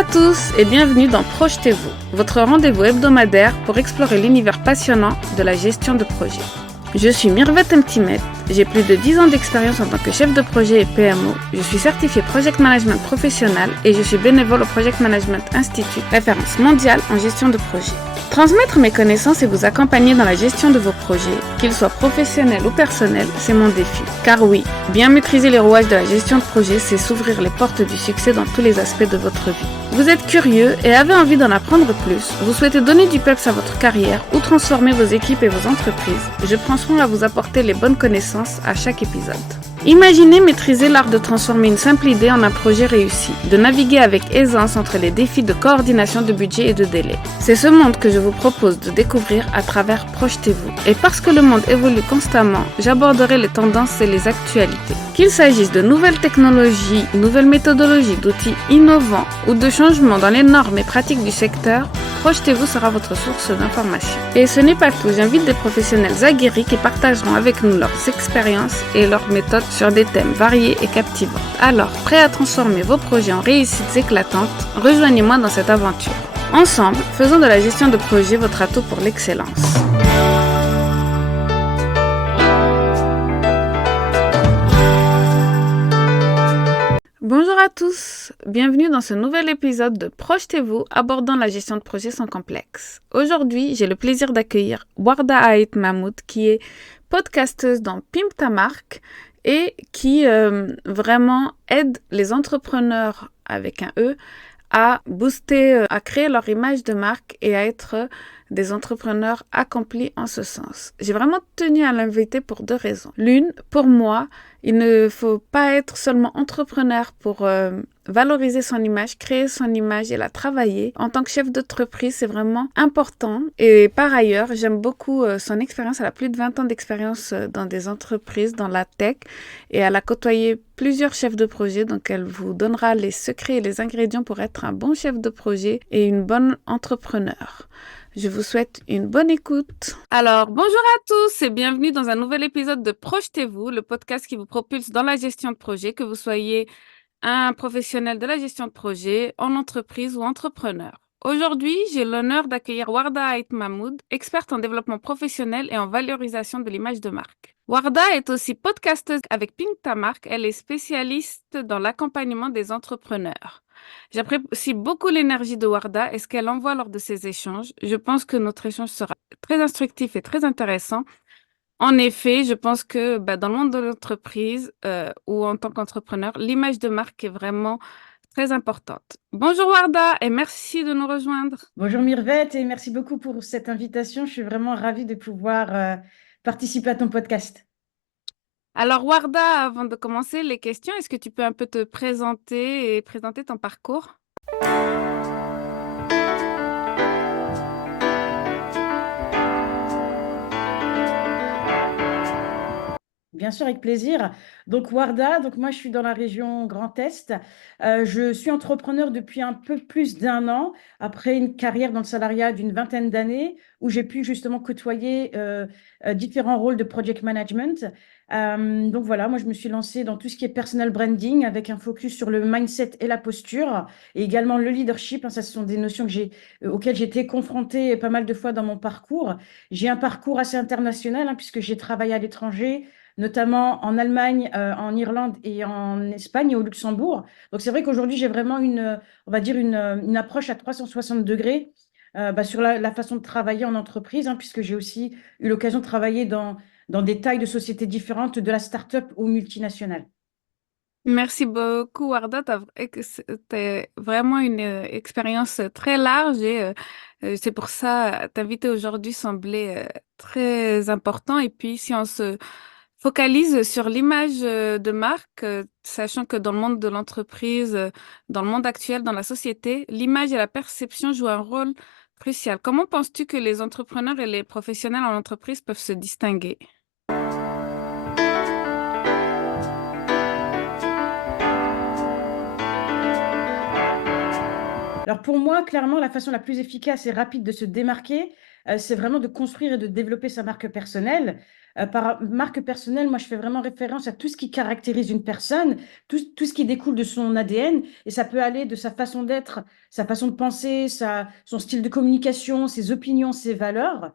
à tous et bienvenue dans Projetez-vous, votre rendez-vous hebdomadaire pour explorer l'univers passionnant de la gestion de projet. Je suis Mirvet Mtimet, j'ai plus de 10 ans d'expérience en tant que chef de projet et PMO, je suis certifiée Project Management professionnel et je suis bénévole au Project Management Institute, référence mondiale en gestion de projet. Transmettre mes connaissances et vous accompagner dans la gestion de vos projets, qu'ils soient professionnels ou personnels, c'est mon défi. Car oui, bien maîtriser les rouages de la gestion de projet, c'est s'ouvrir les portes du succès dans tous les aspects de votre vie. Vous êtes curieux et avez envie d'en apprendre plus, vous souhaitez donner du peps à votre carrière ou transformer vos équipes et vos entreprises, je prends soin à vous apporter les bonnes connaissances à chaque épisode. Imaginez maîtriser l'art de transformer une simple idée en un projet réussi, de naviguer avec aisance entre les défis de coordination de budget et de délai. C'est ce monde que je vous propose de découvrir à travers Projetez-vous. Et parce que le monde évolue constamment, j'aborderai les tendances et les actualités. Qu'il s'agisse de nouvelles technologies, nouvelles méthodologies, d'outils innovants ou de changements dans les normes et pratiques du secteur, Projetez-vous sera votre source d'information. Et ce n'est pas tout, j'invite des professionnels aguerris qui partageront avec nous leurs expériences et leurs méthodes sur des thèmes variés et captivants. Alors, prêt à transformer vos projets en réussites éclatantes, rejoignez-moi dans cette aventure. Ensemble, faisons de la gestion de projet votre atout pour l'excellence. Bonjour à tous, bienvenue dans ce nouvel épisode de Projetez-vous abordant la gestion de projet sans complexe. Aujourd'hui, j'ai le plaisir d'accueillir Warda Ait Mahmoud qui est podcasteuse dans Pimp ta marque et qui vraiment aide les entrepreneurs avec un E à booster, à créer leur image de marque et à être des entrepreneurs accomplis en ce sens. J'ai vraiment tenu à l'inviter pour deux raisons. L'une, pour moi, il ne faut pas être seulement entrepreneur pour valoriser son image, créer son image et la travailler. En tant que chef d'entreprise, c'est vraiment important. Et par ailleurs, j'aime beaucoup son expérience. Elle a plus de 20 ans d'expérience dans des entreprises, dans la tech. Et elle a côtoyé plusieurs chefs de projet. Donc, elle vous donnera les secrets et les ingrédients pour être un bon chef de projet et une bonne entrepreneur. Je vous souhaite une bonne écoute. Alors, bonjour à tous et bienvenue dans un nouvel épisode de Projetez-vous, le podcast qui vous propulse dans la gestion de projet, que vous soyez un professionnel de la gestion de projet, en entreprise ou entrepreneur. Aujourd'hui, j'ai l'honneur d'accueillir Warda Ait Mahmoud, experte en développement professionnel et en valorisation de l'image de marque. Warda est aussi podcasteuse avec Pimp ta marque. Elle est spécialiste dans l'accompagnement des entrepreneurs. J'apprécie beaucoup l'énergie de Warda et ce qu'elle envoie lors de ces échanges. Je pense que notre échange sera très instructif et très intéressant. En effet, je pense que dans le monde de l'entreprise ou en tant qu'entrepreneur, l'image de marque est vraiment très importante. Bonjour Warda et merci de nous rejoindre. Bonjour Mirvet et merci beaucoup pour cette invitation. Je suis vraiment ravie de pouvoir participer à ton podcast. Alors Warda, avant de commencer les questions, est-ce que tu peux un peu te présenter et présenter ton parcours? Bien sûr, avec plaisir. Donc Warda, donc moi je suis dans la région Grand Est. Je suis entrepreneur depuis un peu plus d'un an, après une carrière dans le salariat d'une vingtaine d'années, où j'ai pu justement côtoyer différents rôles de project management. Donc voilà, moi je me suis lancée dans tout ce qui est personal branding, avec un focus sur le mindset et la posture, et également le leadership. Ça, ce sont des notions auxquelles j'ai été confrontée pas mal de fois dans mon parcours. J'ai un parcours assez international, puisque j'ai travaillé à l'étranger, notamment en Allemagne, en Irlande et en Espagne et au Luxembourg. Donc c'est vrai qu'aujourd'hui, j'ai vraiment on va dire une approche à 360 degrés sur la façon de travailler en entreprise, puisque j'ai aussi eu l'occasion de travailler dans des tailles de sociétés différentes, de la start-up aux multinationales. Merci beaucoup Warda, t'as vraiment une expérience très large et c'est pour ça t'inviter aujourd'hui semblait très important. Et puis si on se focalise sur l'image de marque, sachant que dans le monde de l'entreprise, dans le monde actuel, dans la société, l'image et la perception jouent un rôle crucial. Comment penses-tu que les entrepreneurs et les professionnels en entreprise peuvent se distinguer? Alors pour moi, clairement, la façon la plus efficace et rapide de se démarquer, c'est vraiment de construire et de développer sa marque personnelle. Par marque personnelle, moi, je fais vraiment référence à tout ce qui caractérise une personne, tout ce qui découle de son ADN, et ça peut aller de sa façon d'être, sa façon de penser, son style de communication, ses opinions, ses valeurs.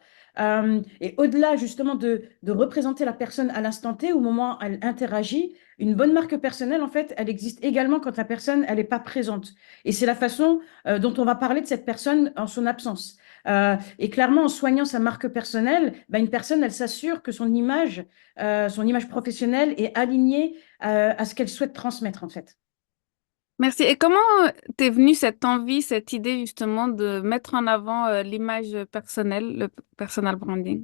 Et au-delà justement de représenter la personne à l'instant T, au moment où elle interagit, une bonne marque personnelle, en fait, elle existe également quand la personne, elle n'est pas présente. Et c'est la façon dont on va parler de cette personne en son absence. Et clairement, en soignant sa marque personnelle, bah, une personne, elle s'assure que son image professionnelle est alignée à ce qu'elle souhaite transmettre, en fait. Merci. Et comment t'es venue cette envie, cette idée justement de mettre en avant l'image personnelle, le personal branding?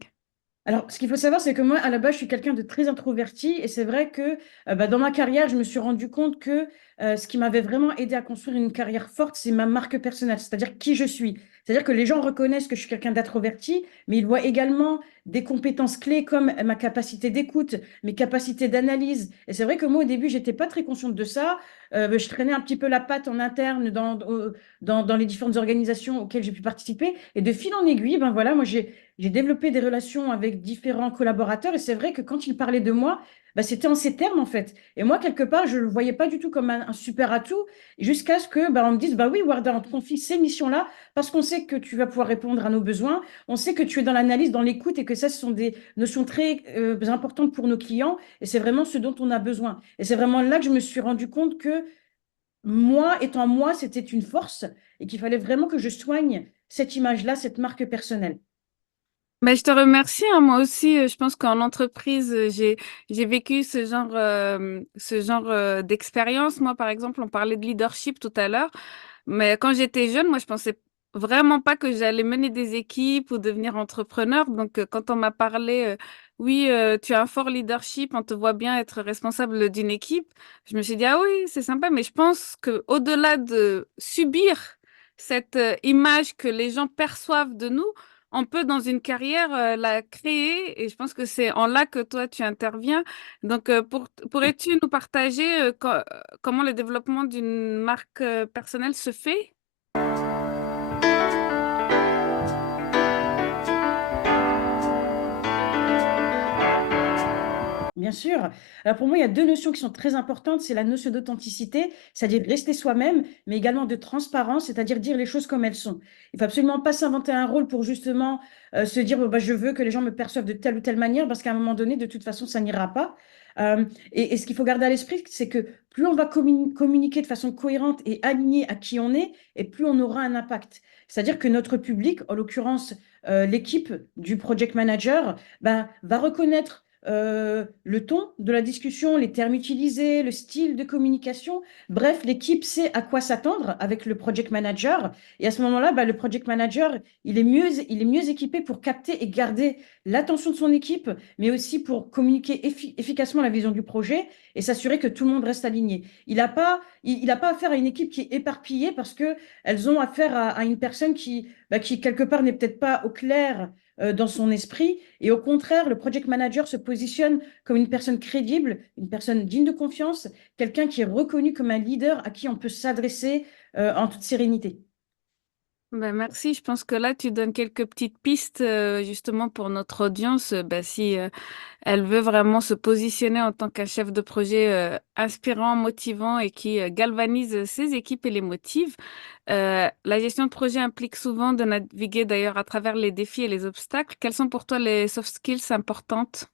Alors, ce qu'il faut savoir, c'est que moi, à la base, je suis quelqu'un de très introverti et c'est vrai que bah, dans ma carrière, je me suis rendu compte que ce qui m'avait vraiment aidé à construire une carrière forte, c'est ma marque personnelle, c'est-à-dire qui je suis. C'est-à-dire que les gens reconnaissent que je suis quelqu'un d'introverti, mais ils voient également des compétences clés comme ma capacité d'écoute, mes capacités d'analyse. Et c'est vrai que moi, au début, j'étais pas très consciente de ça. Je traînais un petit peu la patte en interne dans les différentes organisations auxquelles j'ai pu participer. Et de fil en aiguille, ben voilà, moi, j'ai développé des relations avec différents collaborateurs et c'est vrai que quand ils parlaient de moi, bah, c'était en ces termes en fait. Et moi, quelque part, je ne le voyais pas du tout comme un super atout jusqu'à ce que bah, on me dise, bah oui, Warda, on te confie ces missions-là parce qu'on sait que tu vas pouvoir répondre à nos besoins, on sait que tu es dans l'analyse, dans l'écoute et que ça, ce sont des notions très importantes pour nos clients et c'est vraiment ce dont on a besoin. Et c'est vraiment là que je me suis rendu compte que moi, étant moi, c'était une force et qu'il fallait vraiment que je soigne cette image-là, cette marque personnelle. Ben, je te remercie, hein. Moi aussi, je pense qu'en entreprise, j'ai vécu ce genre d'expérience. Moi, par exemple, on parlait de leadership tout à l'heure, mais quand j'étais jeune, moi, je pensais vraiment pas que j'allais mener des équipes ou devenir entrepreneur. Donc, quand on m'a parlé, oui, tu as un fort leadership, on te voit bien être responsable d'une équipe, je me suis dit, ah oui, c'est sympa, mais je pense que au-delà de subir cette image que les gens perçoivent de nous, on peut dans une carrière la créer et je pense que c'est en là que toi tu interviens. Donc pourrais-tu nous partager comment le développement d'une marque personnelle se fait? Bien sûr. Alors pour moi, il y a 2 notions qui sont très importantes. C'est la notion d'authenticité, c'est-à-dire rester soi-même, mais également de transparence, c'est-à-dire dire les choses comme elles sont. Il faut absolument pas s'inventer un rôle pour justement se dire: «Bon, bah, je veux que les gens me perçoivent de telle ou telle manière», parce qu'à un moment donné, de toute façon, ça n'ira pas. Et ce qu'il faut garder à l'esprit, c'est que plus on va communiquer de façon cohérente et alignée à qui on est et plus on aura un impact. C'est-à-dire que notre public, en l'occurrence, l'équipe du project manager, ben, va reconnaître le ton de la discussion, les termes utilisés, le style de communication. Bref, l'équipe sait à quoi s'attendre avec le project manager. Et à ce moment-là, bah, le project manager, il est mieux équipé pour capter et garder l'attention de son équipe, mais aussi pour communiquer efficacement la vision du projet et s'assurer que tout le monde reste aligné. Il a pas affaire à une équipe qui est éparpillée parce que elles ont affaire à une personne qui quelque part n'est peut-être pas au clair dans son esprit. Et au contraire, le project manager se positionne comme une personne crédible, une personne digne de confiance, quelqu'un qui est reconnu comme un leader à qui on peut s'adresser en toute sérénité. Ben, merci, je pense que là tu donnes quelques petites pistes justement pour notre audience, ben, si elle veut vraiment se positionner en tant qu'un chef de projet inspirant, motivant et qui galvanise ses équipes et les motive. La gestion de projet implique souvent de naviguer d'ailleurs à travers les défis et les obstacles. Quelles sont pour toi les soft skills importantes?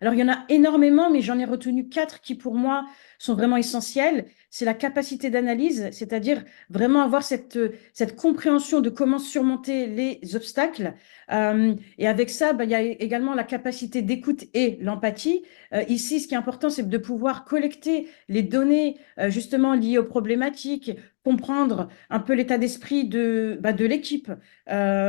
Alors, il y en a énormément, mais j'en ai retenu 4 qui, pour moi, sont vraiment essentiels. C'est la capacité d'analyse, c'est-à-dire vraiment avoir cette compréhension de comment surmonter les obstacles. Et avec ça, bah, il y a également la capacité d'écoute et l'empathie. Ici, ce qui est important, c'est de pouvoir collecter les données justement liées aux problématiques, comprendre un peu l'état d'esprit de l'équipe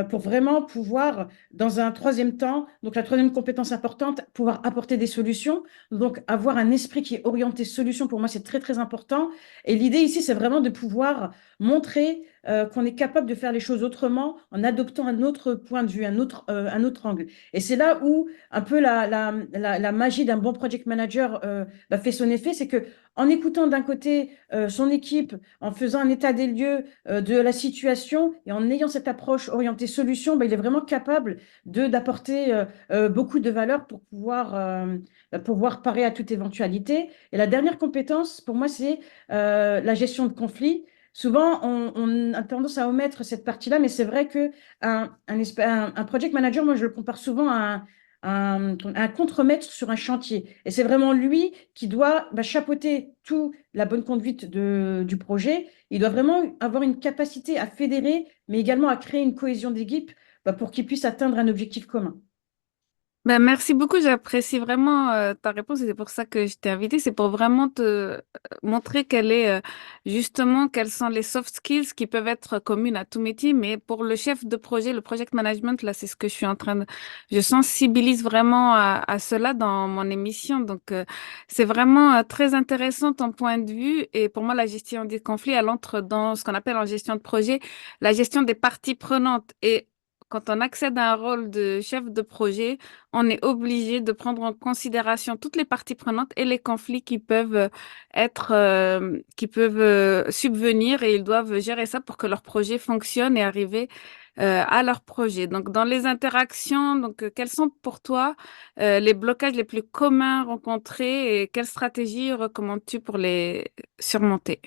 pour vraiment pouvoir dans un troisième temps, donc la troisième compétence importante, pouvoir apporter des solutions. Donc avoir un esprit qui est orienté solution, pour moi, c'est très, très important. Et l'idée ici, c'est vraiment de pouvoir montrer qu'on est capable de faire les choses autrement en adoptant un autre point de vue, un autre angle. Et c'est là où un peu la magie d'un bon project manager fait son effet, c'est que en écoutant d'un côté son équipe, en faisant un état des lieux de la situation et en ayant cette approche orientée solution, il est vraiment capable d'apporter beaucoup de valeur pour pouvoir parer à toute éventualité. Et la dernière compétence, pour moi, c'est la gestion de conflits. Souvent, on a tendance à omettre cette partie-là, mais c'est vrai qu'un project manager, moi, je le compare souvent à un contremaître sur un chantier. Et c'est vraiment lui qui doit chapeauter tout la bonne conduite du projet. Il doit vraiment avoir une capacité à fédérer, mais également à créer une cohésion d'équipe pour qu'ils puissent atteindre un objectif commun. Ben, merci beaucoup, j'apprécie vraiment ta réponse et c'est pour ça que je t'ai invitée. C'est pour vraiment te montrer justement quelles sont les soft skills qui peuvent être communes à tout métier. Mais pour le chef de projet, le project management, là, c'est ce que je suis en train de. Je sensibilise vraiment à cela dans mon émission. Donc, c'est vraiment très intéressant ton point de vue. Et pour moi, la gestion des conflits, elle entre dans ce qu'on appelle en gestion de projet la gestion des parties prenantes. Et quand on accède à un rôle de chef de projet, on est obligé de prendre en considération toutes les parties prenantes et les conflits qui peuvent subvenir et ils doivent gérer ça pour que leur projet fonctionne et arriver à leur projet. Donc, dans les interactions, quels sont pour toi les blocages les plus communs rencontrés et quelles stratégies recommandes-tu pour les surmonter?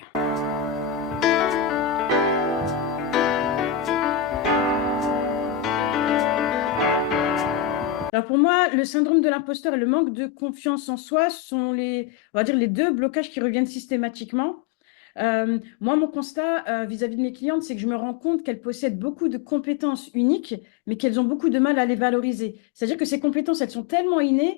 Alors pour moi, le syndrome de l'imposteur et le manque de confiance en soi sont on va dire les deux blocages qui reviennent systématiquement. Moi, mon constat vis-à-vis de mes clientes, c'est que je me rends compte qu'elles possèdent beaucoup de compétences uniques, mais qu'elles ont beaucoup de mal à les valoriser. C'est-à-dire que ces compétences, elles sont tellement innées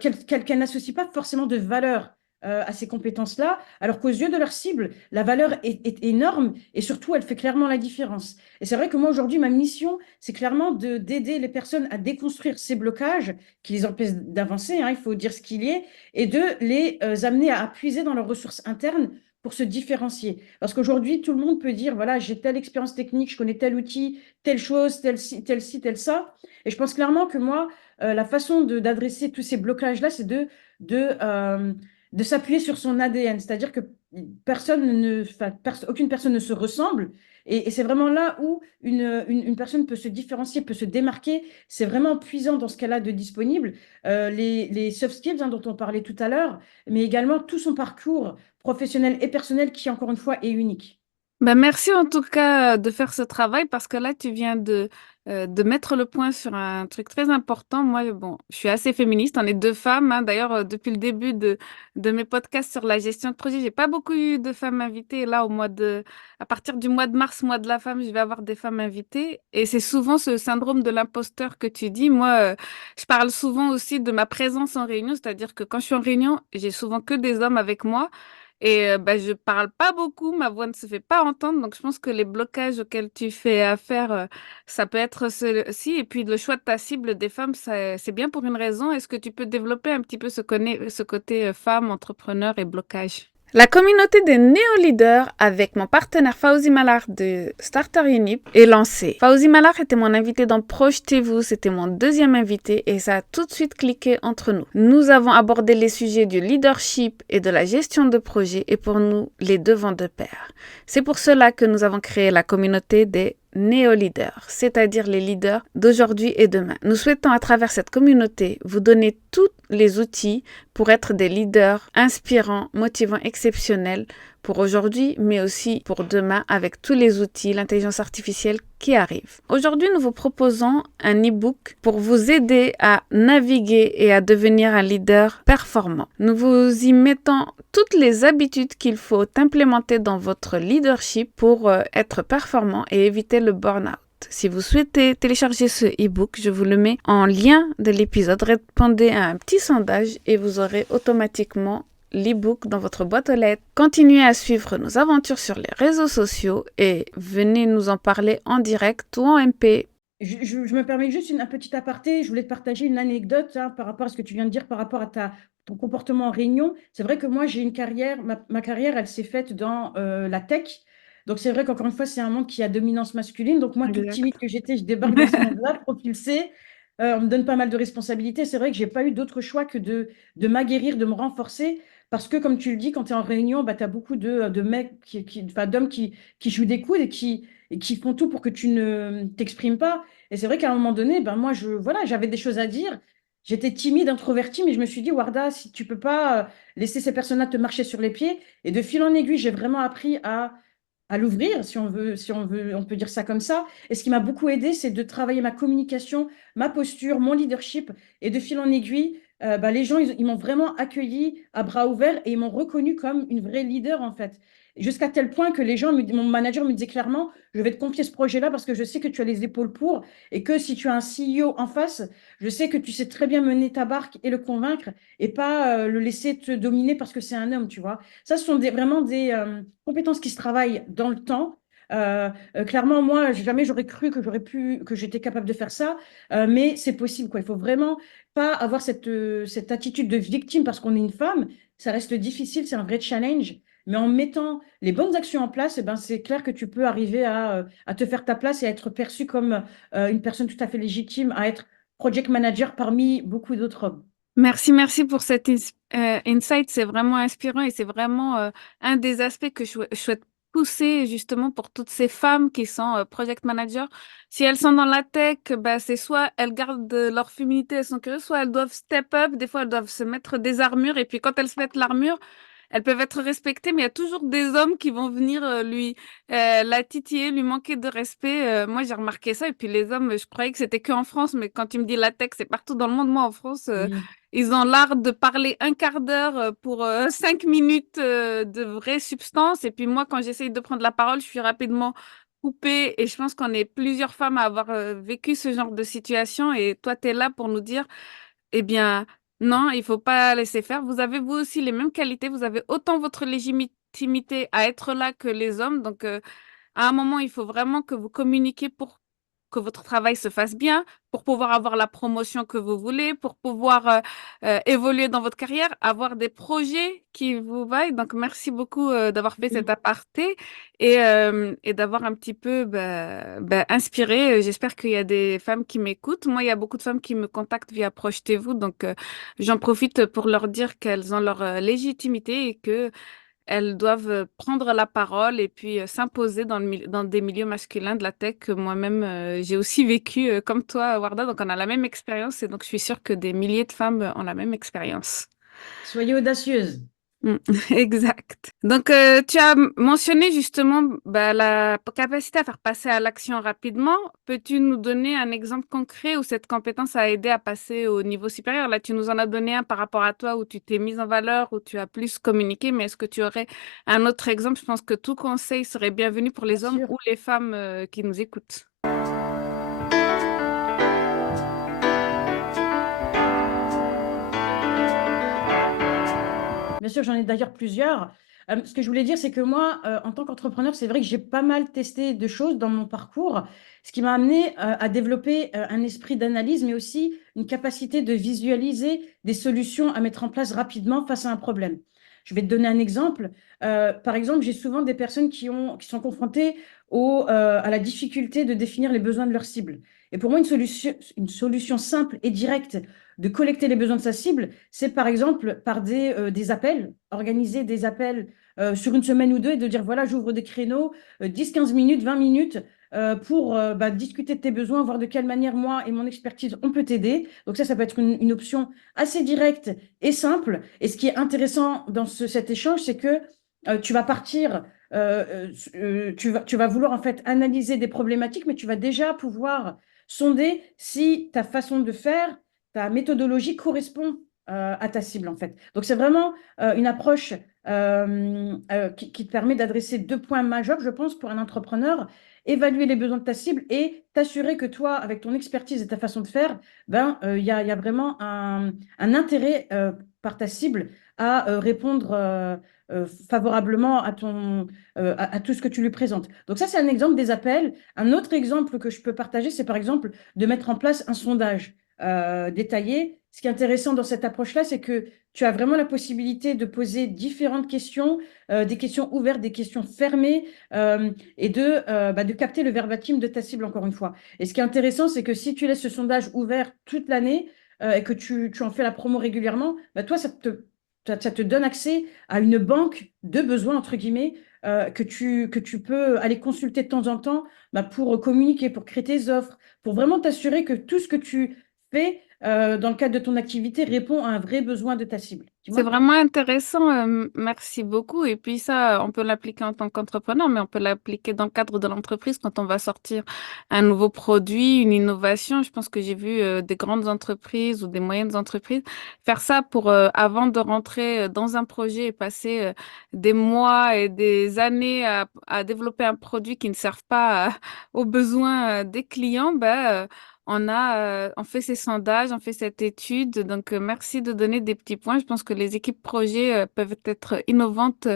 qu'elles n'associent pas forcément de valeur à ces compétences-là, alors qu'aux yeux de leur cible, la valeur est énorme et surtout, elle fait clairement la différence. Et c'est vrai que moi, aujourd'hui, ma mission, c'est clairement d'aider les personnes à déconstruire ces blocages qui les empêchent d'avancer, hein, il faut dire ce qu'il y est, et de les amener à puiser dans leurs ressources internes pour se différencier. Parce qu'aujourd'hui, tout le monde peut dire, voilà, j'ai telle expérience technique, je connais tel outil, telle chose, tel ci, tel ci, tel ça. Et je pense clairement que moi, la façon d'adresser tous ces blocages-là, c'est de, euh, de s'appuyer sur son ADN. C'est-à-dire que aucune personne ne se ressemble. Et c'est vraiment là où une personne peut se différencier, peut se démarquer. C'est vraiment puissant dans ce qu'elle a de disponible. Les soft skills dont on parlait tout à l'heure, mais également tout son parcours professionnel et personnel qui, encore une fois, est unique. Ben, merci en tout cas de faire ce travail parce que là, tu viens de mettre le point sur un truc très important. Moi, bon, je suis assez féministe. On est deux femmes, hein. D'ailleurs, depuis le début de mes podcasts sur la gestion de projet, j'ai pas beaucoup eu de femmes invitées. Et là, à partir du mois de mars, mois de la femme, je vais avoir des femmes invitées. Et c'est souvent ce syndrome de l'imposteur que tu dis. Moi, je parle souvent aussi de ma présence en réunion, c'est-à-dire que quand je suis en réunion, j'ai souvent que des hommes avec moi. Et je parle pas beaucoup, ma voix ne se fait pas entendre, donc je pense que les blocages auxquels tu fais affaire, ça peut être ceux-ci et puis le choix de ta cible des femmes, c'est bien pour une raison. Est-ce que tu peux développer un petit peu ce côté, femme, entrepreneur et blocage? La communauté des néo-leaders avec mon partenaire Fawzi Malar de Starter Unip est lancée. Fawzi Malar était mon invité dans Projetez-vous, c'était mon deuxième invité et ça a tout de suite cliqué entre nous. Nous avons abordé les sujets du leadership et de la gestion de projet et pour nous, les deux vont de pair. C'est pour cela que nous avons créé la communauté des néo-leaders, c'est-à-dire les leaders d'aujourd'hui et demain. Nous souhaitons à travers cette communauté vous donner tous les outils pour être des leaders inspirants, motivants, exceptionnels pour aujourd'hui, mais aussi pour demain avec tous les outils, l'intelligence artificielle qui arrive. Aujourd'hui, nous vous proposons un e-book pour vous aider à naviguer et à devenir un leader performant. Nous vous y mettons toutes les habitudes qu'il faut implémenter dans votre leadership pour être performant et éviter le burn-out. Si vous souhaitez télécharger ce e-book, je vous le mets en lien de l'épisode. Répondez à un petit sondage et vous aurez automatiquement l'e-book dans votre boîte aux lettres. Continuez à suivre nos aventures sur les réseaux sociaux et venez nous en parler en direct ou en MP. Je me permets juste un petit aparté. Je voulais te partager une anecdote par rapport à ce que tu viens de dire, par rapport à ton comportement en réunion. C'est vrai que moi, j'ai une carrière, ma carrière, elle s'est faite dans la tech. Donc, c'est vrai qu'encore une fois, c'est un monde qui a dominance masculine. Donc, moi, toute timide Exact. que j'étais, je débarque dans ce monde-là, propulsée. On me donne pas mal de responsabilités. C'est vrai que j'ai pas eu d'autre choix que de m'aguerrir, de me renforcer. Parce que, comme tu le dis, quand tu es en réunion, bah, tu as beaucoup de mecs, enfin, d'hommes qui jouent des coudes et qui font tout pour que tu ne t'exprimes pas. Et c'est vrai qu'à un moment donné, ben, moi, voilà, j'avais des choses à dire. J'étais timide, introvertie, mais je me suis dit, Warda, si tu peux pas laisser ces personnes-là te marcher sur les pieds. Et de fil en aiguille, j'ai vraiment appris à l'ouvrir, si on veut, on peut dire ça comme ça. Et ce qui m'a beaucoup aidé, c'est de travailler ma communication, ma posture, mon leadership. Et de fil en aiguille, bah, les gens, ils m'ont vraiment accueilli à bras ouverts et ils m'ont reconnu comme une vraie leader, en fait. Jusqu'à tel point que les gens, mon manager me disait clairement, je vais te confier ce projet-là parce que je sais que tu as les épaules pour et que si tu as un CEO en face, je sais que tu sais très bien mener ta barque et le convaincre et pas le laisser te dominer parce que c'est un homme, tu vois. Ça, ce sont vraiment des compétences qui se travaillent dans le temps. Clairement, moi, jamais j'aurais cru que j'étais capable de faire ça, mais c'est possible, quoi. Il faut vraiment pas avoir cette attitude de victime parce qu'on est une femme. Ça reste difficile, c'est un vrai challenge. Mais en mettant les bonnes actions en place, eh ben, c'est clair que tu peux arriver à te faire ta place et à être perçu comme une personne tout à fait légitime, à être project manager parmi beaucoup d'autres hommes. Merci, merci pour cet insight. C'est vraiment inspirant et c'est vraiment un des aspects que je souhaite pousser justement pour toutes ces femmes qui sont project managers. Si elles sont dans la tech, bah, c'est soit elles gardent leur féminité, elles sont curieuses, soit elles doivent step up. Des fois, elles doivent se mettre des armures et puis quand elles se mettent l'armure, elles peuvent être respectées, mais il y a toujours des hommes qui vont venir la titiller, lui manquer de respect. Moi, j'ai remarqué ça. Et puis les hommes, je croyais que c'était que en France, mais quand tu me dis la tech, c'est partout dans le monde. Moi, en France, Oui. ils ont l'art de parler un quart d'heure pour 5 minutes de vraie substance. Et puis moi, quand j'essaye de prendre la parole, je suis rapidement coupée. Et je pense qu'on est plusieurs femmes à avoir vécu ce genre de situation. Et toi, tu es là pour nous dire, eh bien, non, il faut pas laisser faire. Vous avez vous aussi les mêmes qualités. Vous avez autant votre légitimité à être là que les hommes. Donc, à un moment, il faut vraiment que vous communiquiez pour que votre travail se fasse bien, pour pouvoir avoir la promotion que vous voulez, pour pouvoir, évoluer dans votre carrière, avoir des projets qui vous vaillent. Donc merci beaucoup, d'avoir fait cet Oui. aparté et d'avoir un petit peu, inspiré. J'espère qu'il y a des femmes qui m'écoutent. Moi, il y a beaucoup de femmes qui me contactent via Projetez-vous, donc j'en profite pour leur dire qu'elles ont leur, légitimité et que elles doivent, prendre la parole et puis, s'imposer dans des milieux masculins de la tech que moi-même, j'ai aussi vécu, comme toi, Warda, donc on a la même expérience et donc je suis sûre que des milliers de femmes, ont la même expérience. Soyez audacieuse. Mmh, exact. Donc, tu as mentionné justement, bah, la capacité à faire passer à l'action rapidement. Peux-tu nous donner un exemple concret où cette compétence a aidé à passer au niveau supérieur? Là, tu nous en as donné un par rapport à toi où tu t'es mise en valeur, où tu as plus communiqué, mais est-ce que tu aurais un autre exemple? Je pense que tout conseil serait bienvenu pour Bien les hommes sûr. ou les femmes, qui nous écoutent. Bien sûr, j'en ai d'ailleurs plusieurs. Ce que je voulais dire, c'est que moi, en tant qu'entrepreneur, c'est vrai que j'ai pas mal testé de choses dans mon parcours, ce qui m'a amené à développer un esprit d'analyse, mais aussi une capacité de visualiser des solutions à mettre en place rapidement face à un problème. Je vais te donner un exemple. Par exemple, j'ai souvent des personnes qui sont confrontées à la difficulté de définir les besoins de leur cible. Et pour moi, une solution simple et directe de collecter les besoins de sa cible, c'est par exemple par des appels, organiser des appels sur une semaine ou deux et de dire voilà, j'ouvre des créneaux, 10-15 minutes, 20 minutes pour discuter de tes besoins, voir de quelle manière moi et mon expertise on peut t'aider. Donc ça peut être une option assez directe et simple. Et ce qui est intéressant dans cet échange, c'est que tu vas partir, tu vas vouloir en fait analyser des problématiques, mais tu vas déjà pouvoir sonder si ta façon de faire, ta méthodologie correspond à ta cible, en fait. Donc, c'est vraiment une approche qui te permet d'adresser deux points majeurs, je pense, pour un entrepreneur. Évaluer les besoins de ta cible et t'assurer que toi, avec ton expertise et ta façon de faire, il y a vraiment un intérêt par ta cible à répondre favorablement à tout ce que tu lui présentes. Donc ça, c'est un exemple des appels. Un autre exemple que je peux partager, c'est par exemple de mettre en place un sondage. détaillé. Ce qui est intéressant dans cette approche-là, c'est que tu as vraiment la possibilité de poser différentes questions, des questions ouvertes, des questions fermées, et de capter le verbatim de ta cible, encore une fois. Et ce qui est intéressant, c'est que si tu laisses ce sondage ouvert toute l'année, et que tu en fais la promo régulièrement, bah, toi, ça te donne accès à une banque de besoins, entre guillemets, que tu peux aller consulter de temps en temps, bah, pour communiquer, pour créer tes offres, pour vraiment t'assurer que tout ce que tu fais dans le cadre de ton activité répond à un vrai besoin de ta cible. Tu C'est vois? vraiment intéressant, merci beaucoup. Et puis ça, on peut l'appliquer en tant qu'entrepreneur, mais on peut l'appliquer dans le cadre de l'entreprise quand on va sortir un nouveau produit, une innovation. Je pense que j'ai vu des grandes entreprises ou des moyennes entreprises faire ça pour, avant de rentrer dans un projet et passer des mois et des années à développer un produit qui ne serve pas aux besoins des clients. On fait ces sondages, on fait cette étude. Donc, merci de donner des petits points. Je pense que les équipes projets peuvent être innovantes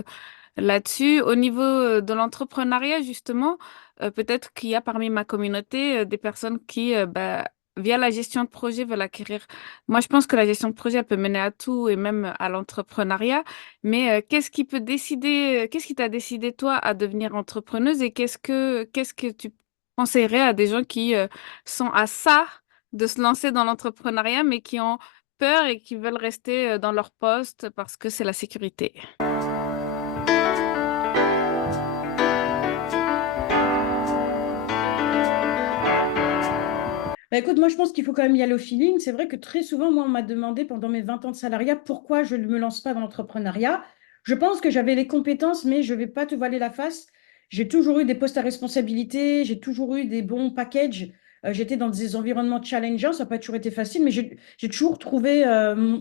là-dessus. Au niveau de l'entrepreneuriat, justement, peut-être qu'il y a parmi ma communauté des personnes qui, via la gestion de projet, veulent acquérir. Moi, je pense que la gestion de projet, elle peut mener à tout et même à l'entrepreneuriat. Mais qu'est-ce qui t'a décidé, toi, à devenir entrepreneuse et qu'est-ce que tu conseillerais à des gens qui sont à ça de se lancer dans l'entrepreneuriat, mais qui ont peur et qui veulent rester dans leur poste parce que c'est la sécurité? Bah, écoute, moi, je pense qu'il faut quand même y aller au feeling. C'est vrai que très souvent, moi, on m'a demandé pendant mes 20 ans de salariat pourquoi je ne me lance pas dans l'entrepreneuriat. Je pense que j'avais les compétences, mais je ne vais pas te voiler la face. J'ai toujours eu des postes à responsabilité, j'ai toujours eu des bons packages. J'étais dans des environnements challengeants, ça n'a pas toujours été facile, mais j'ai toujours trouvé,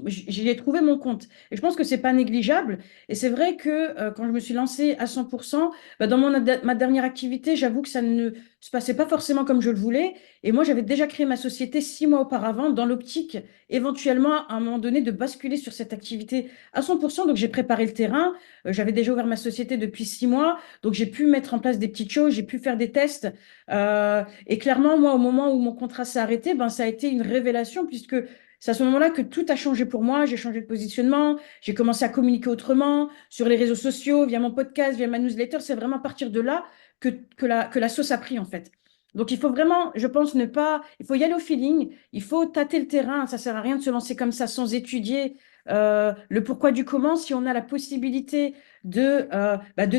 j'y ai trouvé mon compte. Et je pense que c'est pas négligeable. Et c'est vrai que quand je me suis lancée à 100%, bah, dans ma dernière activité, j'avoue que ça ne se passait pas forcément comme je le voulais. Et moi, j'avais déjà créé ma société 6 mois auparavant, dans l'optique, éventuellement, à un moment donné, de basculer sur cette activité à 100%. Donc, j'ai préparé le terrain. J'avais déjà ouvert ma société depuis 6 mois. Donc, j'ai pu mettre en place des petites choses, j'ai pu faire des tests. Et clairement, moi, au moment où mon contrat s'est arrêté, ben, ça a été une révélation, puisque c'est à ce moment-là que tout a changé pour moi. J'ai changé de positionnement, j'ai commencé à communiquer autrement sur les réseaux sociaux, via mon podcast, via ma newsletter. C'est vraiment à partir de là que la sauce a pris, en fait. Donc, il faut vraiment, je pense, ne pas. Il faut y aller au feeling, il faut tâter le terrain. Ça ne sert à rien de se lancer comme ça sans étudier le pourquoi du comment. Si on a la possibilité de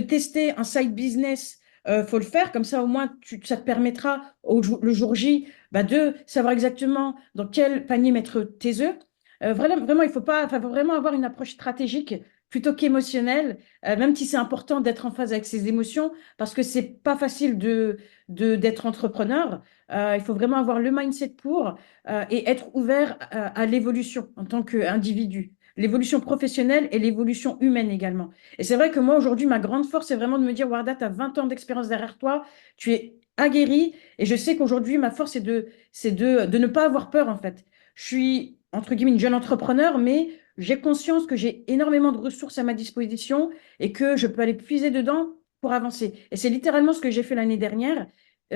tester un side business, faut le faire. Comme ça, au moins, ça te permettra le jour J de savoir exactement dans quel panier mettre tes œufs. Vraiment, vraiment, il faut pas, enfin, faut vraiment avoir une approche stratégique plutôt qu'émotionnelle, même si c'est important d'être en phase avec ses émotions, parce que c'est pas facile d'être entrepreneur. Il faut vraiment avoir le mindset pour et être ouvert à l'évolution en tant qu'individu. L'évolution professionnelle et l'évolution humaine également. Et c'est vrai que moi, aujourd'hui, ma grande force, c'est vraiment de me dire, Warda, tu as 20 ans d'expérience derrière toi, tu es aguerri, et je sais qu'aujourd'hui, ma force, c'est de ne pas avoir peur, en fait. Je suis, entre guillemets, une jeune entrepreneur, mais j'ai conscience que j'ai énormément de ressources à ma disposition et que je peux aller puiser dedans pour avancer. Et c'est littéralement ce que j'ai fait l'année dernière.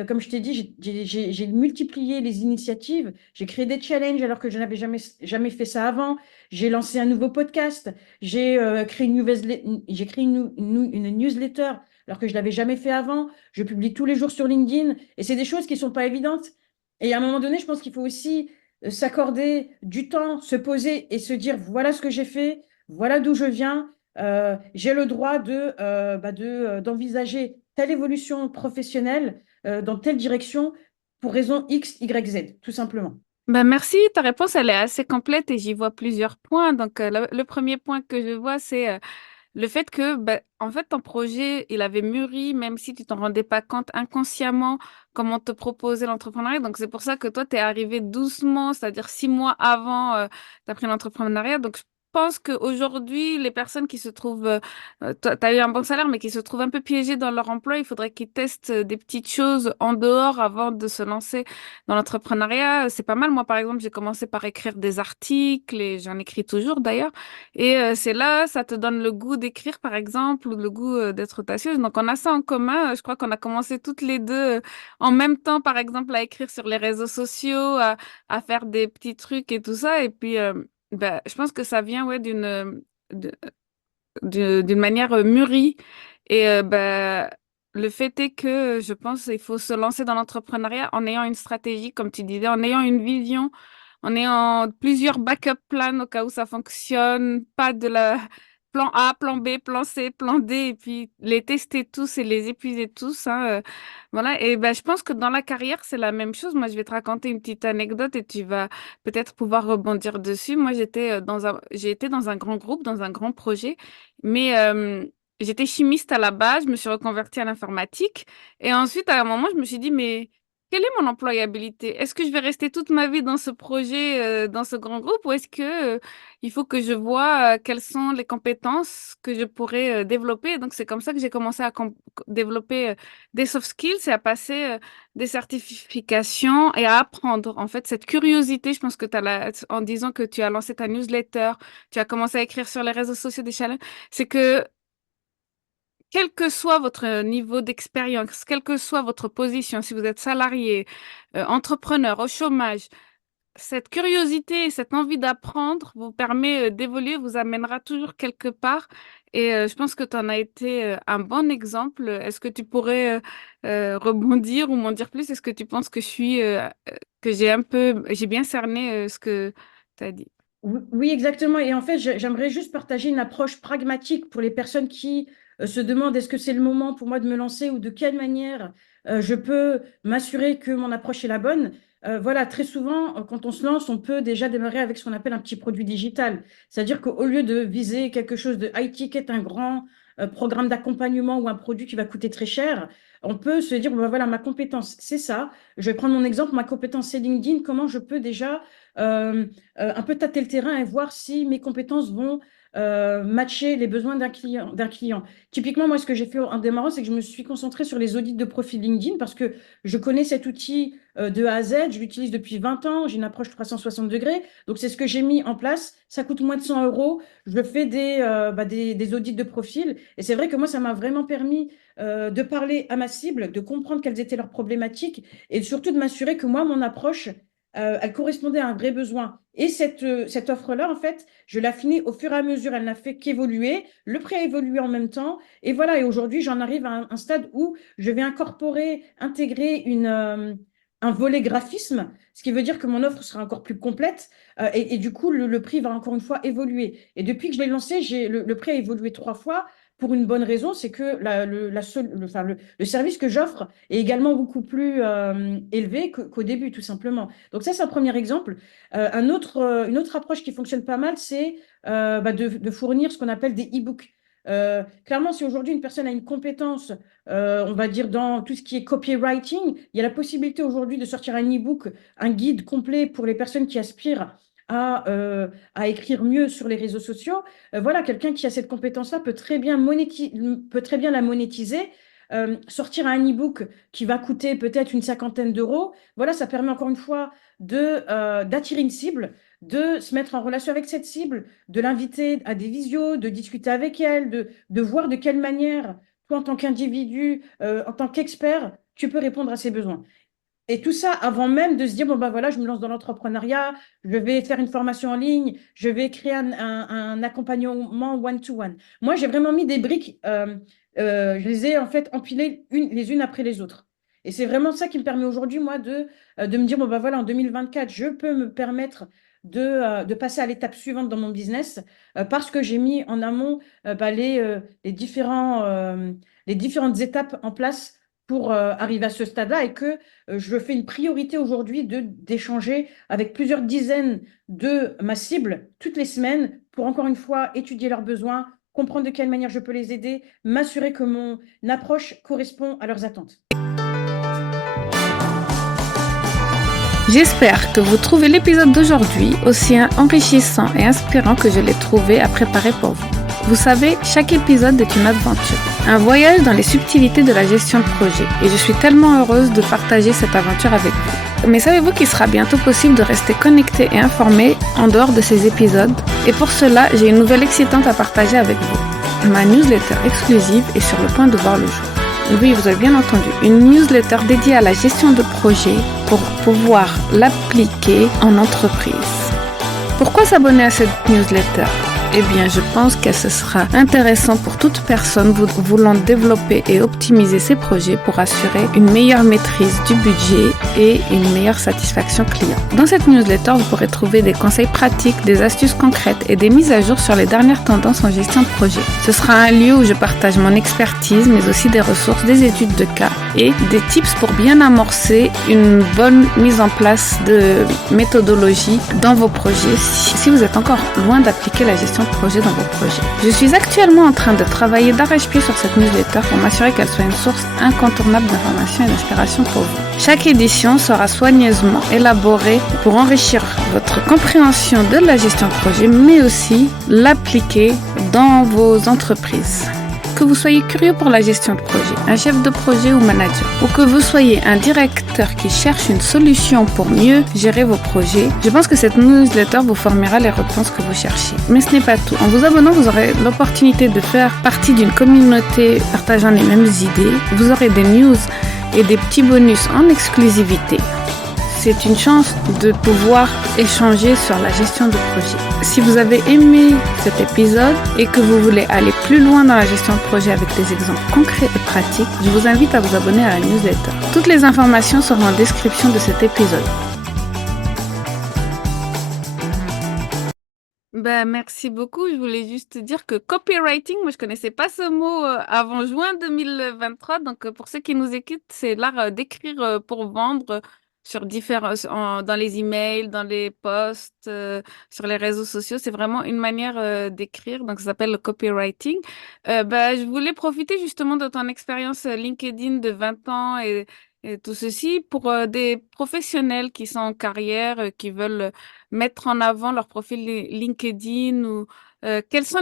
Comme je t'ai dit, j'ai multiplié les initiatives, j'ai créé des challenges alors que je n'avais jamais fait ça avant. J'ai lancé un nouveau podcast, j'ai créé une newsletter alors que je ne l'avais jamais fait avant. Je publie tous les jours sur LinkedIn et c'est des choses qui ne sont pas évidentes. Et à un moment donné, je pense qu'il faut aussi s'accorder du temps, se poser et se dire voilà ce que j'ai fait, voilà d'où je viens. J'ai le droit d'envisager telle évolution professionnelle dans telle direction pour raison X, Y, Z, tout simplement. Ben merci, ta réponse elle est assez complète et j'y vois plusieurs points. Donc le premier point que je vois c'est le fait que en fait ton projet il avait mûri même si tu t'en rendais pas compte inconsciemment comment te proposait l'entrepreneuriat. Donc c'est pour ça que toi tu es arrivé doucement, c'est-à-dire 6 mois avant tu as pris l'entrepreneuriat. Donc penses qu'aujourd'hui, les personnes qui se trouvent, tu as eu un bon salaire, mais qui se trouvent un peu piégées dans leur emploi, il faudrait qu'ils testent des petites choses en dehors avant de se lancer dans l'entrepreneuriat? C'est pas mal. Moi, par exemple, j'ai commencé par écrire des articles et j'en écris toujours d'ailleurs. Et c'est là, ça te donne le goût d'écrire, par exemple, ou le goût d'être audacieuse. Donc, on a ça en commun. Je crois qu'on a commencé toutes les deux en même temps, par exemple, à écrire sur les réseaux sociaux, à faire des petits trucs et tout ça. Et puis, ben, je pense que ça vient ouais, de- d'une manière mûrie. Et ben, le fait est que je pense qu'il faut se lancer dans l'entrepreneuriat en ayant une stratégie, comme tu disais, en ayant une vision, en ayant plusieurs backup plans au cas où ça fonctionne, pas de la plan A, plan B, plan C, plan D, et puis les tester tous et les épuiser tous, hein, voilà. Et ben, je pense que dans la carrière, c'est la même chose. Moi, je vais te raconter une petite anecdote et tu vas peut-être pouvoir rebondir dessus. Moi, j'ai été dans un grand groupe, dans un grand projet, mais j'étais chimiste à la base, je me suis reconvertie à l'informatique. Et ensuite, à un moment, je me suis dit, mais quelle est mon employabilité? Est-ce que je vais rester toute ma vie dans ce projet, dans ce grand groupe, ou est-ce que il faut que je vois quelles sont les compétences que je pourrais développer? Donc, c'est comme ça que j'ai commencé à développer des soft skills et à passer des certifications et à apprendre. En fait, cette curiosité, je pense que en disant que tu as lancé ta newsletter, tu as commencé à écrire sur les réseaux sociaux des challenges, c'est que quel que soit votre niveau d'expérience, quelle que soit votre position, si vous êtes salarié, entrepreneur, au chômage, cette curiosité et cette envie d'apprendre vous permet d'évoluer, vous amènera toujours quelque part. Et je pense que tu en as été un bon exemple. Est-ce que tu pourrais rebondir ou m'en dire plus? Est-ce que tu penses que que j'ai bien cerné ce que tu as dit? Oui, exactement. Et en fait, j'aimerais juste partager une approche pragmatique pour les personnes qui se demandent est-ce que c'est le moment pour moi de me lancer ou de quelle manière je peux m'assurer que mon approche est la bonne. Voilà, très souvent, quand on se lance, on peut déjà démarrer avec ce qu'on appelle un petit produit digital. C'est-à-dire qu'au lieu de viser quelque chose de high ticket, un grand programme d'accompagnement ou un produit qui va coûter très cher, on peut se dire, bon, ben voilà, ma compétence, c'est ça. Je vais prendre mon exemple, ma compétence, c'est LinkedIn. Comment je peux déjà euh, un peu tâter le terrain et voir si mes compétences vont matcher les besoins d'un client. Typiquement, moi, ce que j'ai fait en démarrant, c'est que je me suis concentrée sur les audits de profil LinkedIn parce que je connais cet outil de A à Z, je l'utilise depuis 20 ans, j'ai une approche 360 degrés, donc c'est ce que j'ai mis en place, ça coûte moins de 100 euros, je fais des audits de profil, et c'est vrai que moi, ça m'a vraiment permis de parler à ma cible, de comprendre quelles étaient leurs problématiques, et surtout de m'assurer que moi, mon approche, elle correspondait à un vrai besoin. Et cette offre-là, en fait, je l'ai affinée au fur et à mesure. Elle n'a fait qu'évoluer. Le prix a évolué en même temps. Et voilà, et aujourd'hui, j'en arrive à un stade où je vais intégrer un volet graphisme, ce qui veut dire que mon offre sera encore plus complète. Et du coup, le prix va encore une fois évoluer. Et depuis que je l'ai lancé, le prix a évolué 3 fois. Pour une bonne raison, c'est que le service que j'offre est également beaucoup plus élevé qu'au début, tout simplement. Donc ça, c'est un premier exemple. Une autre approche qui fonctionne pas mal, c'est de fournir ce qu'on appelle des e-books. Clairement, si aujourd'hui une personne a une compétence, on va dire dans tout ce qui est copywriting, il y a la possibilité aujourd'hui de sortir un e-book, un guide complet pour les personnes qui aspirent à écrire mieux sur les réseaux sociaux. Voilà, quelqu'un qui a cette compétence-là peut très bien la monétiser. Sortir un e-book qui va coûter peut-être une cinquantaine d'euros, voilà, ça permet encore une fois d'attirer une cible, de se mettre en relation avec cette cible, de l'inviter à des visios, de discuter avec elle, de voir de quelle manière, toi, en tant qu'individu, en tant qu'expert, tu peux répondre à ses besoins. Et tout ça avant même de se dire, bon, ben voilà, je me lance dans l'entrepreneuriat, je vais faire une formation en ligne, je vais créer un accompagnement one-to-one. Moi, j'ai vraiment mis des briques, je les ai en fait empilées les unes après les autres. Et c'est vraiment ça qui me permet aujourd'hui, moi, de me dire, bon, ben voilà, en 2024, je peux me permettre de passer à l'étape suivante dans mon business parce que j'ai mis en amont les différentes étapes en place pour arriver à ce stade-là et que je fais une priorité aujourd'hui d'échanger avec plusieurs dizaines de ma cible toutes les semaines pour encore une fois étudier leurs besoins, comprendre de quelle manière je peux les aider, m'assurer que mon approche correspond à leurs attentes. J'espère que vous trouvez l'épisode d'aujourd'hui aussi enrichissant et inspirant que je l'ai trouvé à préparer pour vous. Vous savez, chaque épisode est une aventure, un voyage dans les subtilités de la gestion de projet, et je suis tellement heureuse de partager cette aventure avec vous. Mais savez-vous qu'il sera bientôt possible de rester connecté et informé en dehors de ces épisodes? Et pour cela, j'ai une nouvelle excitante à partager avec vous. Ma newsletter exclusive est sur le point de voir le jour. Oui, vous avez bien entendu, une newsletter dédiée à la gestion de projet pour pouvoir l'appliquer en entreprise. Pourquoi s'abonner à cette newsletter? Eh bien, je pense que ce sera intéressant pour toute personne voulant développer et optimiser ses projets pour assurer une meilleure maîtrise du budget et une meilleure satisfaction client. Dans cette newsletter, vous pourrez trouver des conseils pratiques, des astuces concrètes et des mises à jour sur les dernières tendances en gestion de projet. Ce sera un lieu où je partage mon expertise, mais aussi des ressources, des études de cas et des tips pour bien amorcer une bonne mise en place de méthodologie dans vos projets si vous êtes encore loin d'appliquer la gestion de projet dans vos projets. Je suis actuellement en train de travailler d'arrache-pied sur cette newsletter pour m'assurer qu'elle soit une source incontournable d'informations et d'inspiration pour vous. Chaque édition sera soigneusement élaborée pour enrichir votre compréhension de la gestion de projet, mais aussi l'appliquer dans vos entreprises. Que vous soyez curieux pour la gestion de projet, un chef de projet ou manager, ou que vous soyez un directeur qui cherche une solution pour mieux gérer vos projets, je pense que cette newsletter vous fournira les réponses que vous cherchez. Mais ce n'est pas tout. En vous abonnant, vous aurez l'opportunité de faire partie d'une communauté partageant les mêmes idées. Vous aurez des news et des petits bonus en exclusivité. C'est une chance de pouvoir échanger sur la gestion de projet. Si vous avez aimé cet épisode et que vous voulez aller plus loin dans la gestion de projet avec des exemples concrets et pratiques, je vous invite à vous abonner à la newsletter. Toutes les informations seront en description de cet épisode. Merci beaucoup. Je voulais juste dire que copywriting, moi je connaissais pas ce mot avant juin 2023. Donc pour ceux qui nous écoutent, c'est l'art d'écrire pour vendre sur dans les emails, dans les posts, sur les réseaux sociaux. C'est vraiment une manière d'écrire. Donc ça s'appelle le copywriting. Je voulais profiter justement de ton expérience LinkedIn de 20 ans et tout ceci pour des professionnels qui sont en carrière, qui veulent mettre en avant leur profil LinkedIn ou quelles sont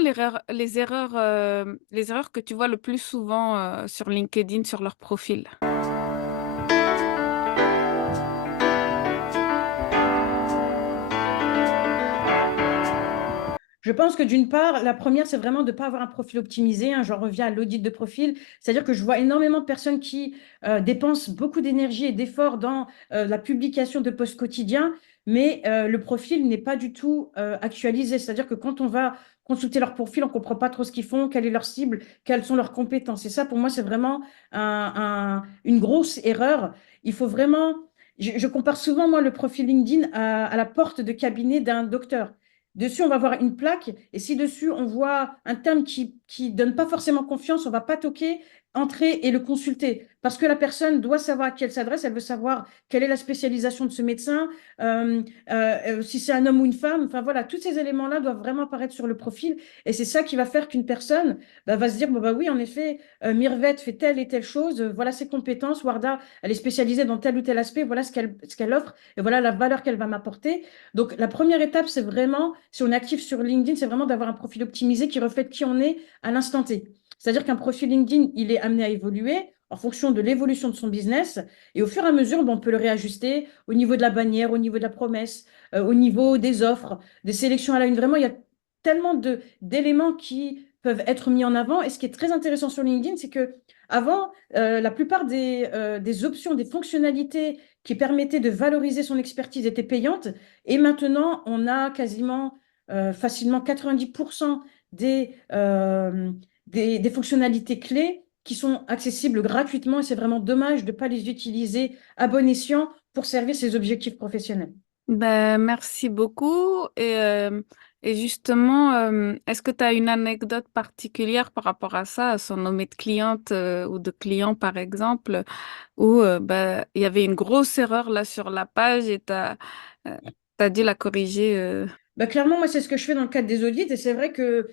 les erreurs que tu vois le plus souvent, sur LinkedIn, sur leur profil? Je pense que d'une part, la première, c'est vraiment de ne pas avoir un profil optimisé, hein. J'en reviens à l'audit de profil. C'est-à-dire que je vois énormément de personnes qui dépensent beaucoup d'énergie et d'efforts dans la publication de posts quotidiens, mais le profil n'est pas du tout actualisé. C'est-à-dire que quand on va consulter leur profil, on ne comprend pas trop ce qu'ils font, quelle est leur cible, quelles sont leurs compétences. Et ça, pour moi, c'est vraiment une grosse erreur. Il faut vraiment... Je compare souvent, moi, le profil LinkedIn à la porte de cabinet d'un docteur. Dessus, on va voir une plaque, et si dessus, on voit un terme qui ne donne pas forcément confiance, on ne va pas toquer, entrer et le consulter. Parce que la personne doit savoir à qui elle s'adresse, elle veut savoir quelle est la spécialisation de ce médecin, si c'est un homme ou une femme. Enfin voilà, tous ces éléments-là doivent vraiment apparaître sur le profil, et c'est ça qui va faire qu'une personne va se dire, bon, oui, en effet, Mirvet fait telle et telle chose, voilà ses compétences, Warda, elle est spécialisée dans tel ou tel aspect, voilà ce qu'elle offre, et voilà la valeur qu'elle va m'apporter. Donc, la première étape, c'est vraiment, si on est actif sur LinkedIn, c'est vraiment d'avoir un profil optimisé qui reflète qui on est à l'instant T. C'est-à-dire qu'un profil LinkedIn, il est amené à évoluer en fonction de l'évolution de son business. Et au fur et à mesure, on peut le réajuster au niveau de la bannière, au niveau de la promesse, au niveau des offres, des sélections à la une. Vraiment, il y a tellement d'éléments qui peuvent être mis en avant. Et ce qui est très intéressant sur LinkedIn, c'est que avant, la plupart des options, des fonctionnalités qui permettait de valoriser son expertise était payante. Et maintenant, on a quasiment facilement 90% des fonctionnalités clés qui sont accessibles gratuitement. Et c'est vraiment dommage de ne pas les utiliser à bon escient pour servir ses objectifs professionnels. Merci beaucoup et justement, est-ce que tu as une anecdote particulière par rapport à ça, à son nommé de cliente, ou de client, par exemple, où, il y avait une grosse erreur là sur la page et tu as dû la corriger, Clairement, moi, c'est ce que je fais dans le cadre des audits. Et c'est vrai que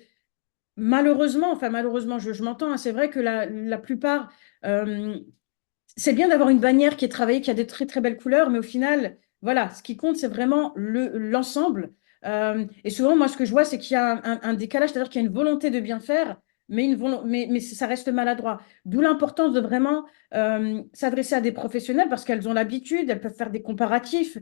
malheureusement, enfin malheureusement, je m'entends, hein, c'est vrai que la plupart, c'est bien d'avoir une bannière qui est travaillée, qui a des très très belles couleurs, mais au final, Voilà, ce qui compte, c'est vraiment l'ensemble. Et souvent, moi, ce que je vois, c'est qu'il y a un décalage, c'est-à-dire qu'il y a une volonté de bien faire, mais ça reste maladroit. D'où l'importance de vraiment s'adresser à des professionnels parce qu'elles ont l'habitude, elles peuvent faire des comparatifs.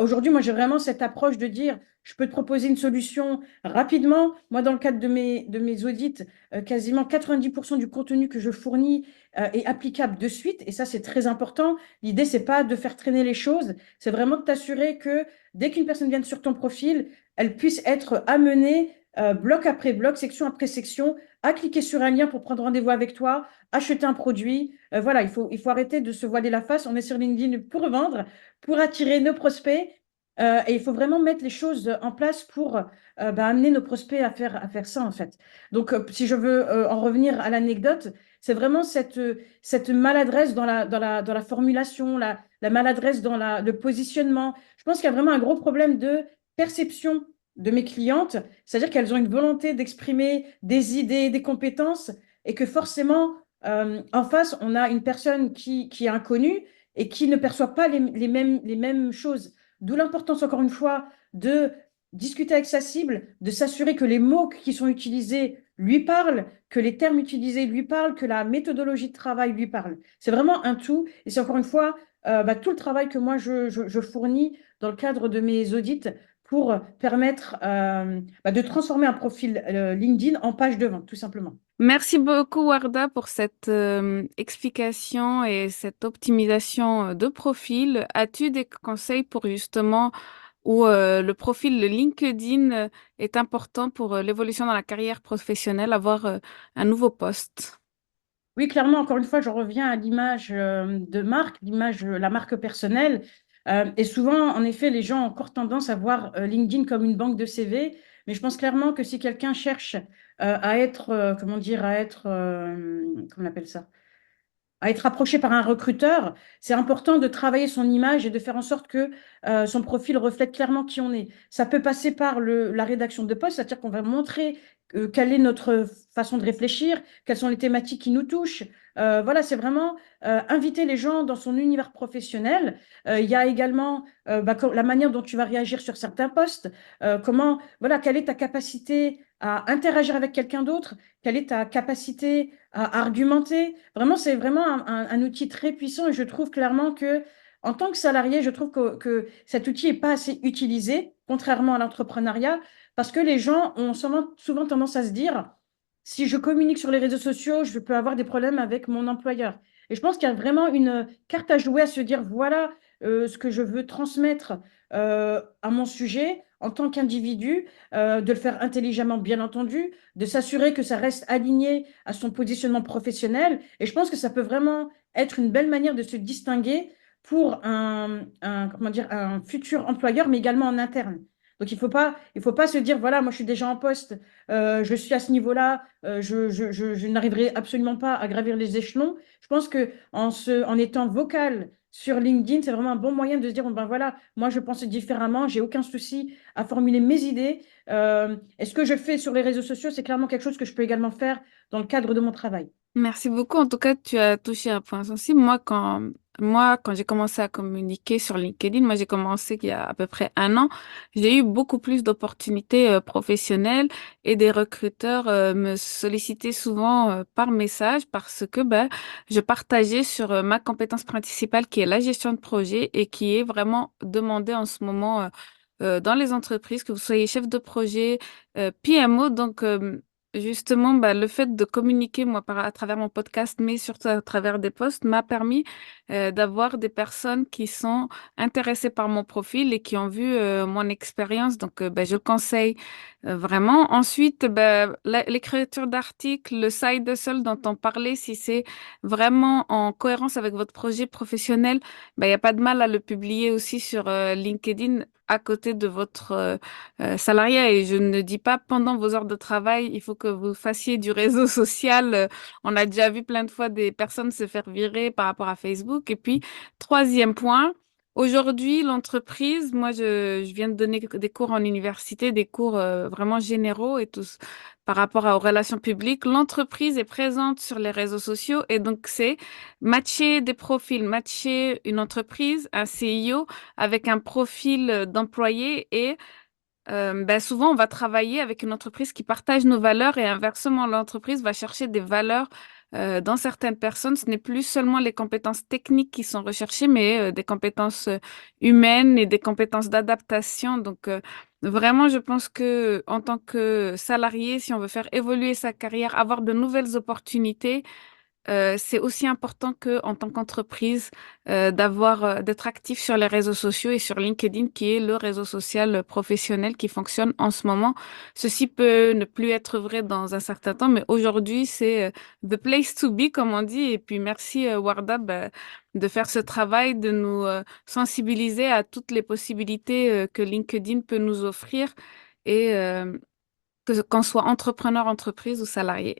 Aujourd'hui, moi, j'ai vraiment cette approche de dire, je peux te proposer une solution rapidement. Moi, dans le cadre de mes audits, quasiment 90% du contenu que je fournis est applicable de suite. Et ça, c'est très important. L'idée, c'est pas de faire traîner les choses, c'est vraiment de t'assurer que dès qu'une personne vient sur ton profil, elle puisse être amenée, bloc après bloc, section après section, à cliquer sur un lien pour prendre rendez-vous avec toi, acheter un produit. Voilà, il faut arrêter de se voiler la face. On est sur LinkedIn pour vendre, pour attirer nos prospects. Et il faut vraiment mettre les choses en place pour amener nos prospects à faire ça, en fait. Donc, si je veux en revenir à l'anecdote, c'est vraiment cette maladresse dans la formulation, la maladresse dans le positionnement. Je pense qu'il y a vraiment un gros problème de perception de mes clientes, c'est-à-dire qu'elles ont une volonté d'exprimer des idées, des compétences, et que forcément, en face, on a une personne qui est inconnue et qui ne perçoit pas les mêmes choses. D'où l'importance, encore une fois, de discuter avec sa cible, de s'assurer que les mots qui sont utilisés lui parlent, que les termes utilisés lui parlent, que la méthodologie de travail lui parle. C'est vraiment un tout. Et c'est encore une fois tout le travail que moi je fournis dans le cadre de mes audits pour permettre de transformer un profil LinkedIn en page de vente, tout simplement. Merci beaucoup, Warda, pour cette explication et cette optimisation de profil. As-tu des conseils pour justement où le profil le LinkedIn est important pour l'évolution dans la carrière professionnelle, avoir un nouveau poste? Oui, clairement, encore une fois, je reviens à l'image de marque, l'image, la marque personnelle. Et souvent, en effet, les gens ont encore tendance à voir LinkedIn comme une banque de CV. Mais je pense clairement que si quelqu'un cherche à être, comment dire, comment on appelle ça? À être approché par un recruteur, c'est important de travailler son image et de faire en sorte que son profil reflète clairement qui on est. Ça peut passer par la rédaction de poste, c'est-à-dire qu'on va montrer quelle est notre façon de réfléchir, quelles sont les thématiques qui nous touchent. Voilà, c'est vraiment inviter les gens dans son univers professionnel. Il y a également la manière dont tu vas réagir sur certains postes, voilà, quelle est ta capacité à interagir avec quelqu'un d'autre, quelle est ta capacité à argumenter. Vraiment, c'est vraiment un outil très puissant et je trouve clairement que, en tant que salarié, je trouve que cet outil n'est pas assez utilisé, contrairement à l'entrepreneuriat, parce que les gens ont souvent tendance à se dire, si je communique sur les réseaux sociaux, je peux avoir des problèmes avec mon employeur. Et je pense qu'il y a vraiment une carte à jouer à se dire, voilà ce que je veux transmettre à mon sujet en tant qu'individu, de le faire intelligemment, bien entendu, de s'assurer que ça reste aligné à son positionnement professionnel. Et je pense que ça peut vraiment être une belle manière de se distinguer pour comment dire, un futur employeur, mais également en interne. Donc, il faut pas se dire, voilà, moi, je suis déjà en poste, je suis à ce niveau-là, je n'arriverai absolument pas à gravir les échelons. Je pense que en étant vocal sur LinkedIn, c'est vraiment un bon moyen de se dire, bon, ben voilà, moi, je pense différemment, j'ai aucun souci à formuler mes idées. Et ce que je fais sur les réseaux sociaux, c'est clairement quelque chose que je peux également faire dans le cadre de mon travail. Merci beaucoup. En tout cas, tu as touché un point sensible. Moi, quand j'ai commencé à communiquer sur LinkedIn, moi, j'ai commencé il y a à peu près un an, j'ai eu beaucoup plus d'opportunités professionnelles et des recruteurs me sollicitaient souvent par message parce que je partageais sur ma compétence principale qui est la gestion de projet et qui est vraiment demandée en ce moment dans les entreprises, que vous soyez chef de projet, PMO. Donc, justement, le fait de communiquer, moi, à travers mon podcast, mais surtout à travers des posts, m'a permis d'avoir des personnes qui sont intéressées par mon profil et qui ont vu mon expérience. Donc, je le conseille vraiment. Ensuite, l'écriture d'articles, le side hustle dont on parlait, si c'est vraiment en cohérence avec votre projet professionnel, il n'y a pas de mal à le publier aussi sur LinkedIn à côté de votre salariat. Et je ne dis pas pendant vos heures de travail, il faut que vous fassiez du réseau social. On a déjà vu plein de fois des personnes se faire virer par rapport à Facebook. Et puis, troisième point, aujourd'hui, l'entreprise, moi, je viens de donner des cours en université, des cours vraiment généraux et par rapport aux relations publiques, l'entreprise est présente sur les réseaux sociaux et donc c'est matcher des profils, matcher une entreprise, un CIO avec un profil, d'employé et bah, souvent, on va travailler avec une entreprise qui partage nos valeurs et inversement, l'entreprise va chercher des valeurs, dans certaines personnes. Ce n'est plus seulement les compétences techniques qui sont recherchées, mais des compétences, humaines et des compétences d'adaptation. Donc vraiment, je pense que en tant que salarié, si on veut faire évoluer sa carrière, avoir de nouvelles opportunités, c'est aussi important qu'en tant qu'entreprise, d'être actif sur les réseaux sociaux et sur LinkedIn qui est le réseau social, professionnel qui fonctionne en ce moment. Ceci peut ne plus être vrai dans un certain temps, mais aujourd'hui, c'est, the place to be comme on dit et puis merci, Warda, bah, de faire ce travail, de nous, sensibiliser à toutes les possibilités, que LinkedIn peut nous offrir et qu'on soit entrepreneur, entreprise ou salarié.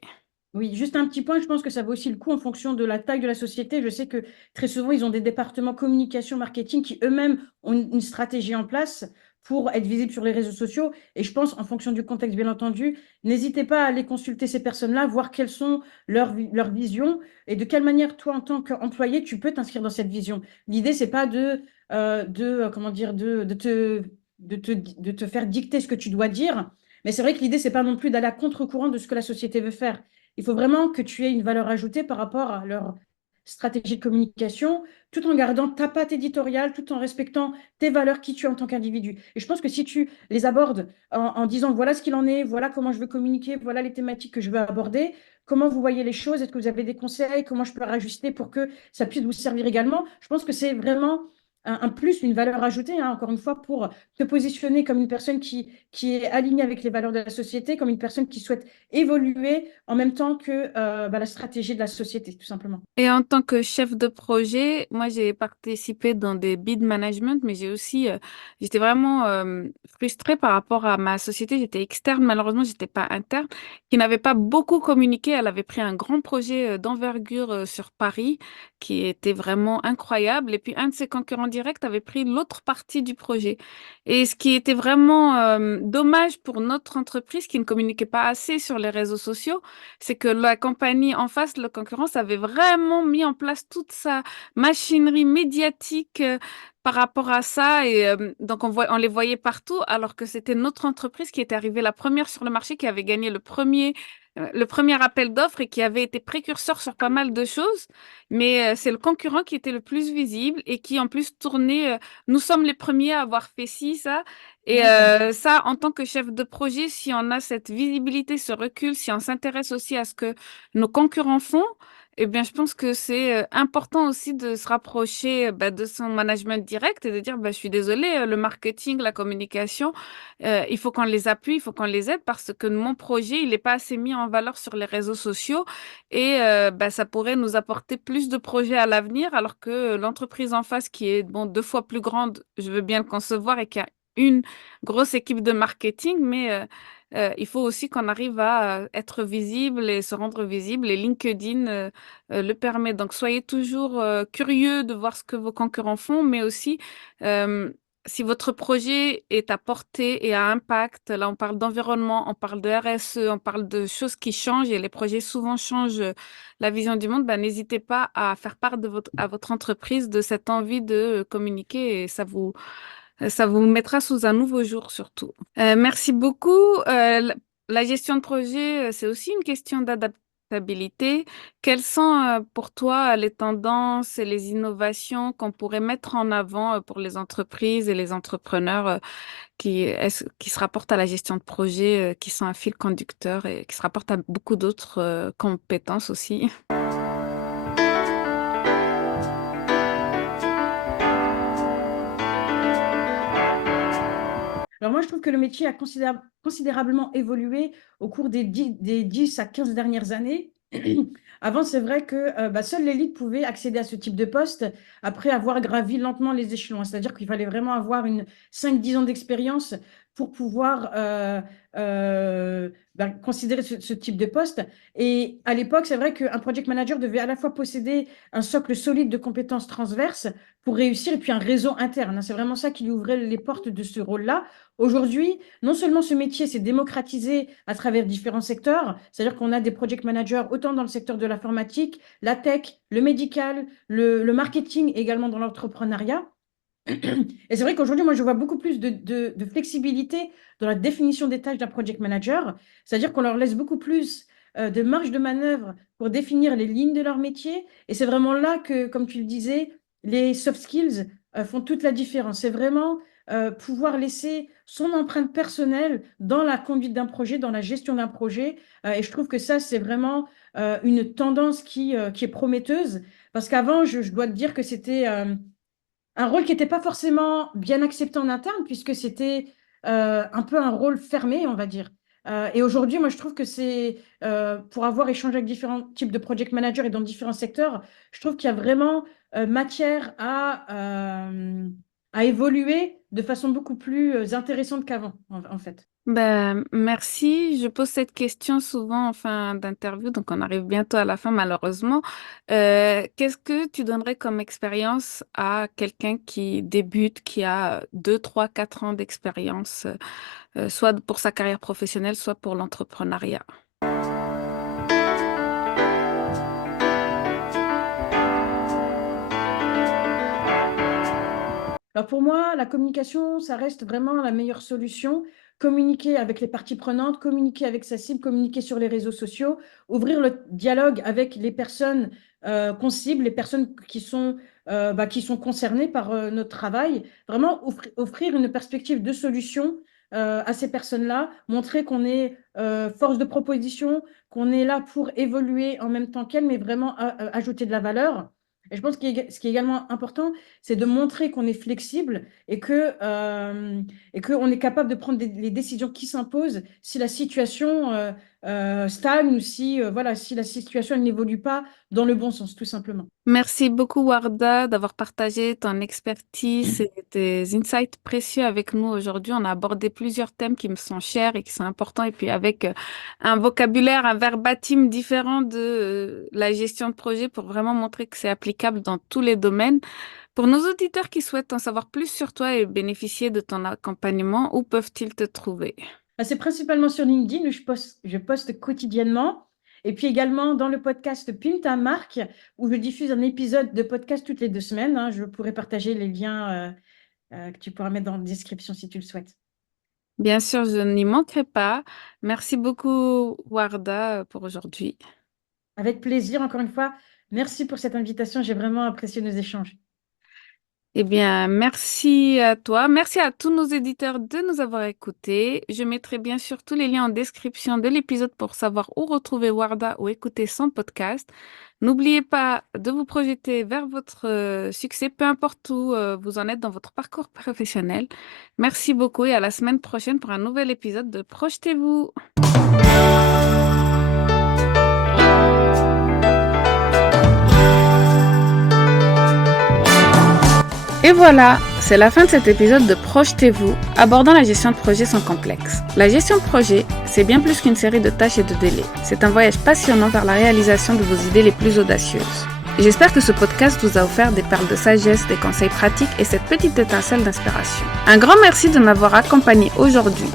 Oui, juste un petit point, je pense que ça vaut aussi le coup en fonction de la taille de la société. Je sais que très souvent, ils ont des départements communication, marketing qui eux-mêmes ont une stratégie en place pour être visibles sur les réseaux sociaux. Et je pense, en fonction du contexte, bien entendu, n'hésitez pas à aller consulter ces personnes-là, voir quelles sont leurs visions et de quelle manière, toi, en tant qu'employé, tu peux t'inscrire dans cette vision. L'idée, c'est pas comment dire, de te faire dicter ce que tu dois dire. Mais c'est vrai que l'idée, c'est pas non plus d'aller à contre-courant de ce que la société veut faire. Il faut vraiment que tu aies une valeur ajoutée par rapport à leur stratégie de communication, tout en gardant ta patte éditoriale, tout en respectant tes valeurs, qui tu es en tant qu'individu. Et je pense que si tu les abordes en disant voilà ce qu'il en est, voilà comment je veux communiquer, voilà les thématiques que je veux aborder, comment vous voyez les choses, est-ce que vous avez des conseils, comment je peux rajuster pour que ça puisse vous servir également, je pense que c'est vraiment un plus, une valeur ajoutée, hein, encore une fois, pour te positionner comme une personne qui est alignée avec les valeurs de la société, comme une personne qui souhaite évoluer en même temps que la stratégie de la société, tout simplement. Et en tant que chef de projet, moi, j'ai participé dans des bid management, mais j'ai aussi, j'étais vraiment, frustrée par rapport à ma société. J'étais externe, malheureusement, j'étais pas interne, qui n'avait pas beaucoup communiqué. Elle avait pris un grand projet, d'envergure, sur Paris, qui était vraiment incroyable et puis un de ses concurrents directs avait pris l'autre partie du projet et ce qui était vraiment, dommage pour notre entreprise qui ne communiquait pas assez sur les réseaux sociaux, c'est que la compagnie en face, la concurrence, avait vraiment mis en place toute sa machinerie médiatique, par rapport à ça et donc on les voyait partout alors que c'était notre entreprise qui était arrivée la première sur le marché, qui avait gagné le premier appel d'offres et qui avait été précurseur sur pas mal de choses. Mais c'est le concurrent qui était le plus visible et qui en plus tournait, «Nous sommes les premiers à avoir fait ci, ça» et D'accord. ça, en tant que chef de projet, si on a cette visibilité, ce recul, si on s'intéresse aussi à ce que nos concurrents font, eh bien, je pense que c'est, important aussi de se rapprocher, bah, de son management direct et de dire: «Bah, je suis désolé, le marketing, la communication, il faut qu'on les appuie, il faut qu'on les aide parce que mon projet, il est pas assez mis en valeur sur les réseaux sociaux et bah, ça pourrait nous apporter plus de projets à l'avenir». Alors que l'entreprise en face qui est, bon, 2 fois plus grande, je veux bien le concevoir et qui a une grosse équipe de marketing, mais il faut aussi qu'on arrive à, être visible et se rendre visible et LinkedIn, le permet. Donc soyez toujours, curieux de voir ce que vos concurrents font, mais aussi, hem, si votre projet est à portée et à impact, là on parle d'environnement, on parle de RSE, on parle de choses qui changent et les projets souvent changent, la vision du monde, bah, n'hésitez pas à faire part de votre entreprise de cette envie de, communiquer et ça vous mettra sous un nouveau jour surtout. Merci beaucoup. La gestion de projet, c'est aussi une question d'adaptabilité. Quelles sont, pour toi, les tendances et les innovations qu'on pourrait mettre en avant, pour les entreprises et les entrepreneurs, qui se rapportent à la gestion de projet, qui sont un fil conducteur et qui se rapportent à beaucoup d'autres, compétences aussi? Alors moi, je trouve que le métier a considérablement évolué au cours des 10 à 15 dernières années. Avant, c'est vrai que seule l'élite pouvait accéder à ce type de poste après avoir gravi lentement les échelons. C'est-à-dire qu'il fallait vraiment avoir 5-10 ans d'expérience pour pouvoir considérer ce type de poste. Et à l'époque, c'est vrai qu'un project manager devait à la fois posséder un socle solide de compétences transverses pour réussir et puis un réseau interne, hein. C'est vraiment ça qui lui ouvrait les portes de ce rôle-là. Aujourd'hui, non seulement ce métier s'est démocratisé à travers différents secteurs, c'est-à-dire qu'on a des project managers autant dans le secteur de l'informatique, la tech, le médical, le marketing, également dans l'entrepreneuriat. Et c'est vrai qu'aujourd'hui, moi, je vois beaucoup plus de flexibilité dans la définition des tâches d'un project manager. C'est-à-dire qu'on leur laisse beaucoup plus de marge de manœuvre pour définir les lignes de leur métier. Et c'est vraiment là que, comme tu le disais, les soft skills font toute la différence. C'est vraiment pouvoir laisser son empreinte personnelle dans la conduite d'un projet, dans la gestion d'un projet. Et je trouve que ça, c'est vraiment une tendance qui est prometteuse. Parce qu'avant, je dois te dire que c'était un rôle qui n'était pas forcément bien accepté en interne puisque c'était, un peu un rôle fermé, on va dire. Et aujourd'hui, moi, je trouve que c'est, pour avoir échangé avec différents types de project managers et dans différents secteurs, je trouve qu'il y a vraiment, matière à évoluer de façon beaucoup plus, intéressante qu'avant, en fait. Ben, merci. Je pose cette question souvent en fin d'interview, donc on arrive bientôt à la fin malheureusement. Qu'est-ce que tu donnerais comme expérience à quelqu'un qui débute, qui a 2, 3, 4 ans d'expérience, soit pour sa carrière professionnelle, soit pour l'entrepreneuriat? Alors pour moi, la communication, ça reste vraiment la meilleure solution. Communiquer avec les parties prenantes, communiquer avec sa cible, communiquer sur les réseaux sociaux, ouvrir le dialogue avec les personnes qu'on cible, les personnes qui sont concernées par notre travail. Vraiment offrir une perspective de solution à ces personnes-là, montrer qu'on est force de proposition, qu'on est là pour évoluer en même temps qu'elles, mais vraiment ajouter de la valeur. Et je pense que ce qui est également important, c'est de montrer qu'on est flexible et qu'on est capable de prendre les décisions qui s'imposent si la situation stagne ou si, voilà, si la situation elle n'évolue pas dans le bon sens, tout simplement. Merci beaucoup Warda d'avoir partagé ton expertise et tes insights précieux avec nous aujourd'hui. On a abordé plusieurs thèmes qui me sont chers et qui sont importants et puis avec un vocabulaire, un verbatim différent de la gestion de projet pour vraiment montrer que c'est applicable dans tous les domaines. Pour nos auditeurs qui souhaitent en savoir plus sur toi et bénéficier de ton accompagnement, où peuvent-ils te trouver? Bah, c'est principalement sur LinkedIn où je poste quotidiennement et puis également dans le podcast Pim ta marque où je diffuse un épisode de podcast toutes les 2 semaines, hein. Je pourrais partager les liens, que tu pourras mettre dans la description si tu le souhaites. Bien sûr, je n'y manquerai pas. Merci beaucoup Warda pour aujourd'hui. Avec plaisir, encore une fois, merci pour cette invitation, j'ai vraiment apprécié nos échanges. Eh bien, merci à toi. Merci à tous nos éditeurs de nous avoir écoutés. Je mettrai bien sûr tous les liens en description de l'épisode pour savoir où retrouver Warda ou écouter son podcast. N'oubliez pas de vous projeter vers votre succès, peu importe où vous en êtes dans votre parcours professionnel. Merci beaucoup et à la semaine prochaine pour un nouvel épisode de Projetez-vous. Et voilà, c'est la fin de cet épisode de Projetez-vous, abordant la gestion de projet sans complexe. La gestion de projet, c'est bien plus qu'une série de tâches et de délais. C'est un voyage passionnant vers la réalisation de vos idées les plus audacieuses. J'espère que ce podcast vous a offert des perles de sagesse, des conseils pratiques et cette petite étincelle d'inspiration. Un grand merci de m'avoir accompagné aujourd'hui.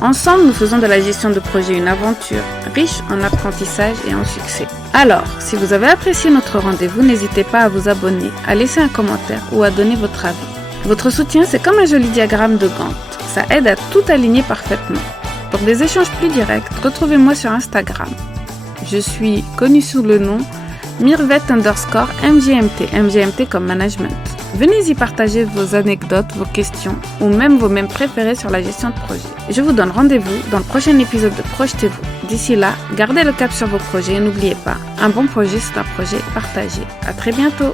Ensemble, nous faisons de la gestion de projet une aventure riche en apprentissage et en succès. Alors, si vous avez apprécié notre rendez-vous, n'hésitez pas à vous abonner, à laisser un commentaire ou à donner votre avis. Votre soutien, c'est comme un joli diagramme de Gantt. Ça aide à tout aligner parfaitement. Pour des échanges plus directs, retrouvez-moi sur Instagram. Je suis connue sous le nom Mirvet_MGMT, MGMT comme management. Venez y partager vos anecdotes, vos questions ou même vos mèmes préférés sur la gestion de projet. Je vous donne rendez-vous dans le prochain épisode de Projetez-vous. D'ici là, gardez le cap sur vos projets et n'oubliez pas, un bon projet c'est un projet partagé. À très bientôt.